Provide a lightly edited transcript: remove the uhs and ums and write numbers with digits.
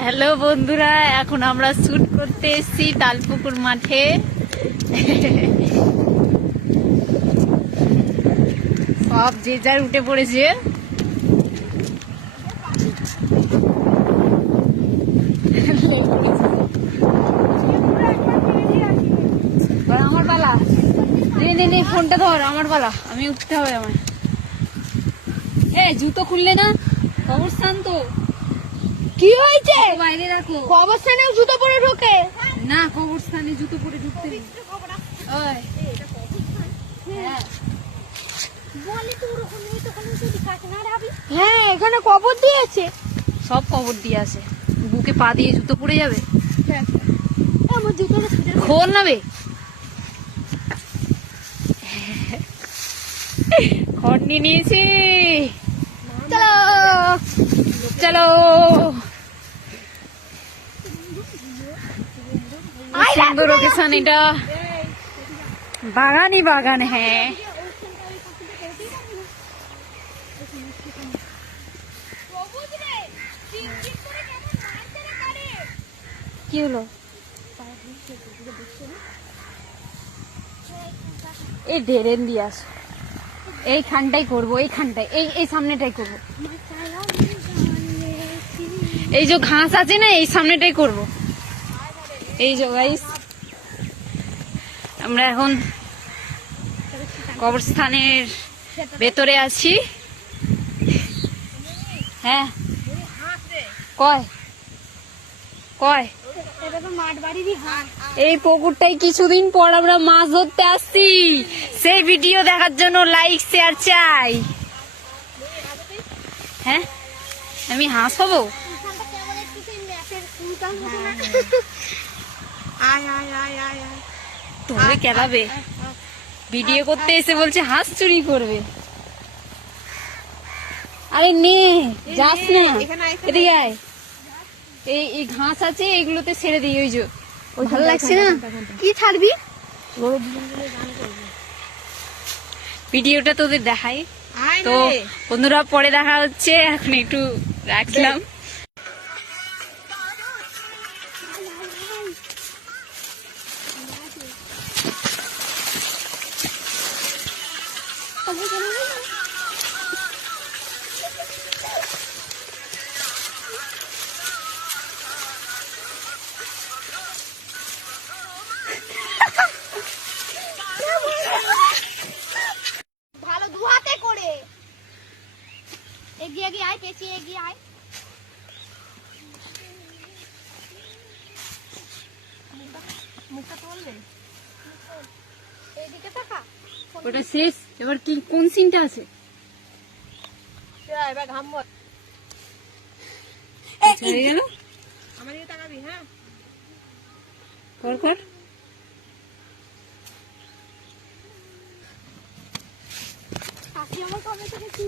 Hello বন্ধুরা, এখন আমরা শুট করতে এসেছি তালপুকুর মাঠে। সব যে যার উঠে পড়েছে। আমার পালা, নে ফোনটা ধর, আমার পালা, আমি উঠতে হবে আমার। জুতো খুললে না, অবস্থান তো কি হয়েছে? বাইরে রাখো। কবরস্থানে জুতো পরে ঢোকে না, কবরস্থানে জুতো পরে ঢুকতে নেই। হ্যাঁ, এখানে কবর দিয়েছে। সব কবর দিয়ে আছে, বুকে পা দিয়ে জুতো পড়ে যাবে। আমার জুতোটা খোল নাবে, খড় নিয়ে নিয়েছি। চলো চলো, সুন্দর লোকেশন এটা, বাগানই বাগান। হ্যাঁ, কি হলো? এই ডেরেন দিয়ে আস, এইখানটাই করবো, এইখানটাই, এই সামনেটাই করবো। এই যে ঘাস আছে না, এই সামনেটাই করবো। এই যে গাইস, আমরা এখন কবরস্থানের ভেতরে আছি। হ্যাঁ, কয় কয় এই পুকুরটাই কিছুদিন পর আমরা মাছ ধরতে আসছি, সেই ভিডিও দেখার জন্য লাইক শেয়ার চাই। হ্যাঁ, আমি হাঁস হবো? তোরে কেলাবে, ভিডিও করতে এসে বলছে হাঁস চুরি করবে। আরে নে, যাস না, এদিকে আয়। এই ঘাস আছে, এইগুলোতে ছেড়ে দিই। ওই যে ভালো লাগছে না? কি ছাড়বি? ভিডিওটা তোদের দেখাই তো বন্ধুরা, পরে দেখা হচ্ছে। এখন একটু রাখলাম। ভালো দু হাতে করে এগিয়ে এগিয়ে আয়, পেছিয়ে এগিয়ে আয়। মুখটা তুলবে, এইদিকে তাকা। ওটা শেষ, এবার কি কোন সিনটা আছে? এবার ঘাম হয়ে গেল, আমার দিকে তাকাবি। হ্যাঁ, কর কর। হাসি আমার কবে থেকে